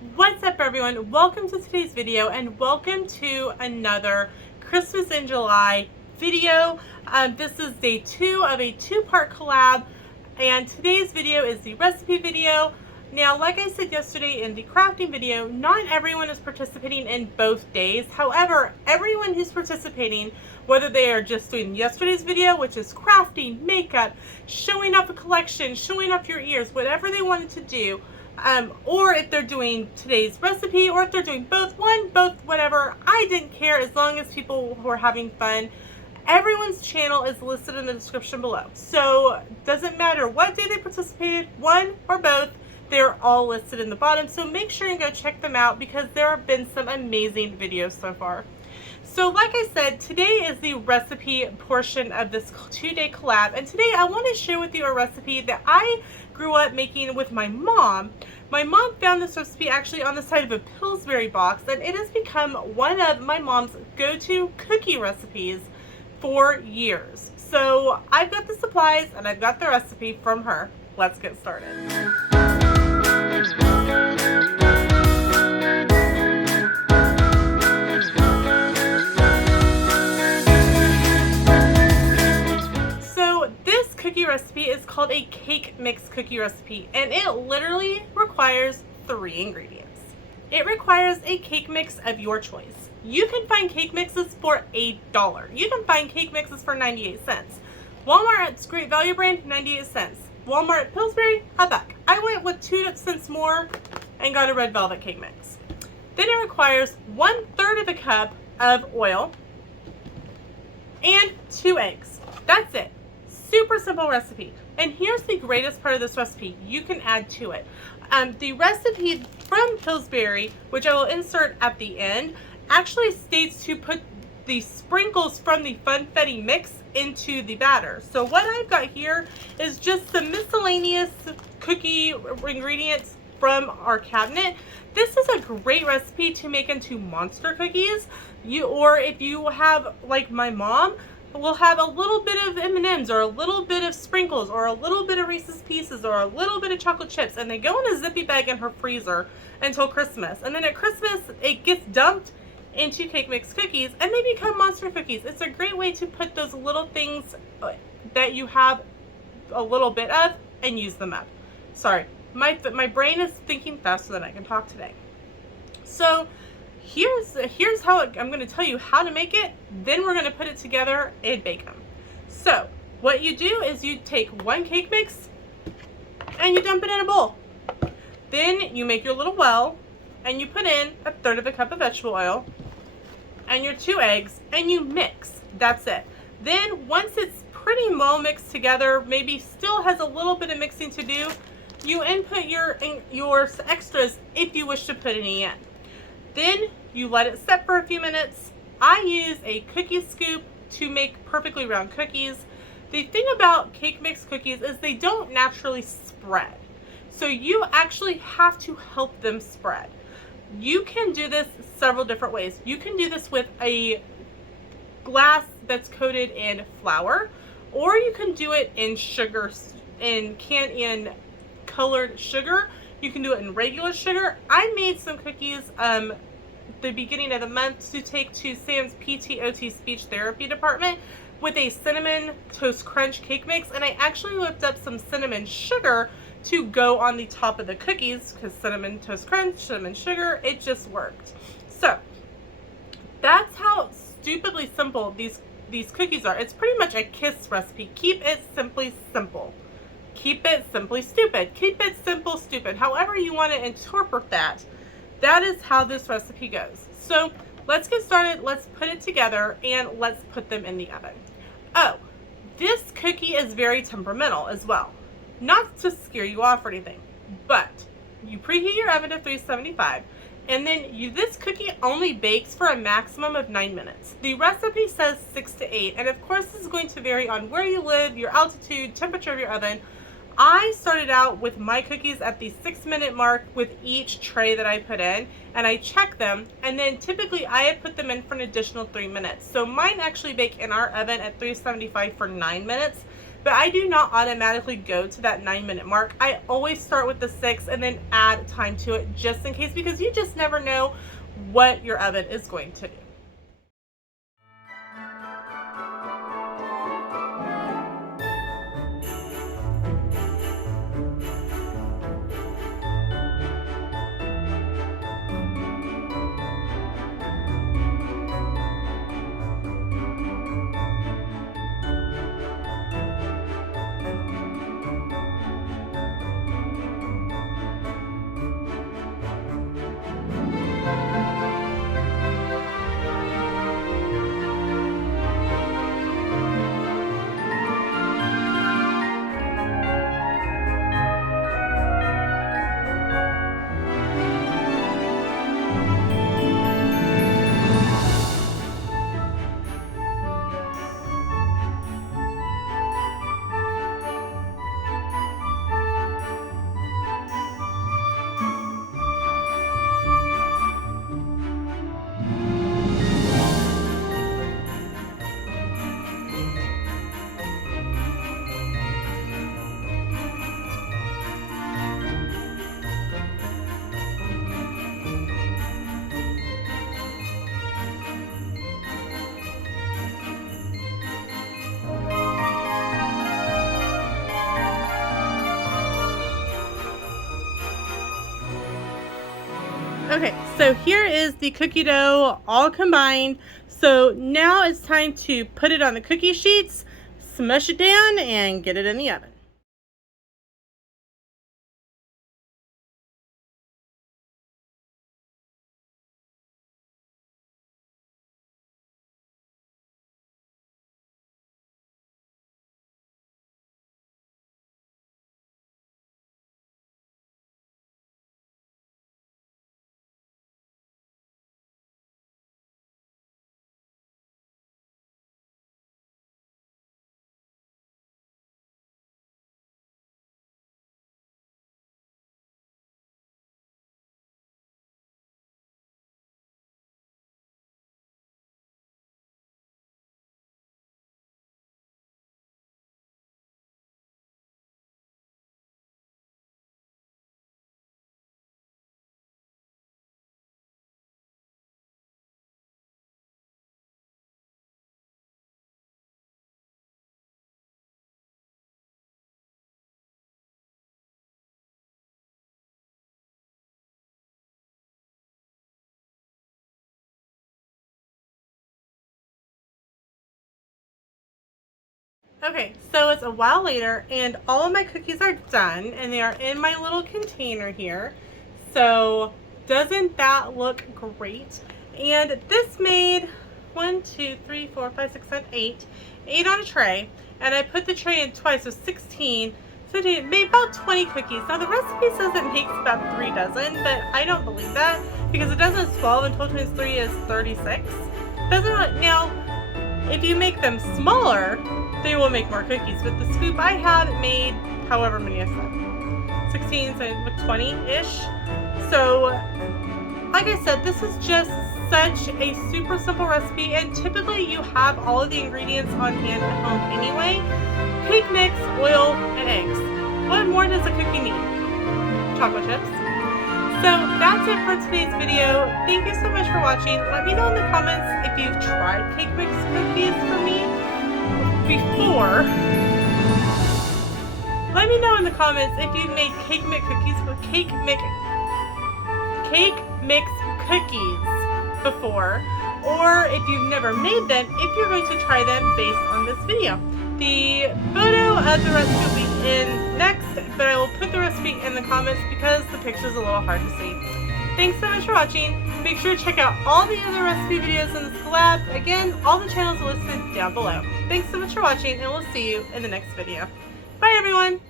What's up everyone? Welcome to today's video and welcome to another Christmas in July video. This is day 2 of a 2-part collab and today's video is the recipe video. Now, like I said yesterday in the crafting video, not everyone is participating in both days. However, everyone who's participating, whether they are just doing yesterday's video, which is crafting, makeup, showing off a collection, showing off your ears, whatever they wanted to do, or if they're doing today's recipe, or if they're doing both, whatever, I didn't care as long as people were having fun. Everyone's channel is listed in the description below. So doesn't matter what day they participated, one or both, they're all listed in the bottom. So make sure you go check them out because there have been some amazing videos so far. So like I said, today is the recipe portion of this 2-day collab, and today I want to share with you a recipe that I grew up making with my mom. My mom found this recipe actually on the side of a Pillsbury box, and it has become one of my mom's go-to cookie recipes for years. So I've got the supplies and I've got the recipe from her. Let's get started. Cookie recipe is called a cake mix cookie recipe, and it literally requires 3 ingredients. It requires a cake mix of your choice. You can find cake mixes for $1. You can find cake mixes for 98 cents. Walmart's Great Value brand, 98 cents. Walmart Pillsbury, $1. I went with 2 cents more and got a red velvet cake mix. Then it requires 1/3 of a cup of oil and 2 eggs. That's it. Super simple recipe. And here's the greatest part of this recipe you can add to it. The recipe from Pillsbury, which I will insert at the end, actually states to put the sprinkles from the Funfetti mix into the batter. So what I've got here is just some miscellaneous cookie ingredients from our cabinet. This is a great recipe to make into monster cookies. Or if you have, like my mom, we'll have a little bit of M&Ms or a little bit of sprinkles or a little bit of Reese's Pieces or a little bit of chocolate chips, and they go in a zippy bag in her freezer until Christmas. And then at Christmas, it gets dumped into cake mix cookies and they become monster cookies. It's a great way to put those little things that you have a little bit of and use them up. Sorry, my brain is thinking faster than I can talk today. So here's how I'm going to tell you how to make it. Then we're going to put it together and bake them. So what you do is you take 1 cake mix and you dump it in a bowl. Then you make your little well and you put in 1/3 of a cup of vegetable oil and your 2 eggs and you mix. That's it. Then once it's pretty well mixed together, maybe still has a little bit of mixing to do, you input your extras if you wish to put any in. Then you let it set for a few minutes. I use a cookie scoop to make perfectly round cookies. The thing about cake mix cookies is they don't naturally spread. So you actually have to help them spread. You can do this several different ways. You can do this with a glass that's coated in flour, or you can do it in sugar, in colored sugar. You can do it in regular sugar. I made some cookies the beginning of the month to take to Sam's PTOT speech therapy department with a cinnamon toast crunch cake mix, and I actually whipped up some cinnamon sugar to go on the top of the cookies because cinnamon toast crunch, cinnamon sugar, it just worked. So that's how stupidly simple these cookies are. It's pretty much a kiss recipe. Keep it simply simple. Keep it simply stupid. Keep it simple, stupid. However you want to interpret that, that is how this recipe goes. So let's get started. Let's put it together and let's put them in the oven. Oh, this cookie is very temperamental as well. Not to scare you off or anything, but you preheat your oven to 375, and then this cookie only bakes for a maximum of 9 minutes. The recipe says 6 to 8, and of course this is going to vary on where you live, your altitude, temperature of your oven. I started out with my cookies at the 6-minute mark with each tray that I put in, and I check them, and then typically I had put them in for an additional 3 minutes. So mine actually bake in our oven at 375 for 9 minutes. but I do not automatically go to that 9-minute mark. I always start with the 6 and then add time to it just in case, because you just never know what your oven is going to do. Okay, so here is the cookie dough all combined. So now it's time to put it on the cookie sheets, smush it down, and get it in the oven. Okay, so it's a while later and all of my cookies are done and they are in my little container here. So doesn't that look great? And this made 1, 2, 3, 4, 5, 6, 7, 8. 8 on a tray, and I put the tray in twice, so 16. So it made about 20 cookies. Now the recipe says it makes about 3 dozen, but I don't believe that because a dozen is 12 and 12 times 3 is 36. Doesn't really, now if you make them smaller, they will make more cookies. With the scoop I have, it made however many I said. 16, so 20-ish. So, like I said, this is just such a super simple recipe, and typically you have all of the ingredients on hand at home anyway. Cake mix, oil, and eggs. What more does a cookie need? Chocolate chips. So that's it for today's video. Thank you so much for watching. Let me know in the comments if you've tried cake mix cookies for me before. Let me know in the comments if you've made cake mix cookies before, or if you've never made them, if you're going to try them based on this video. The photo of the recipe will be in next, but I will put the recipe in the comments because the picture is a little hard to see. Thanks so much for watching. Make sure to check out all the other recipe videos in this collab. Again, all the channels are listed down below. Thanks so much for watching, and we'll see you in the next video. Bye everyone!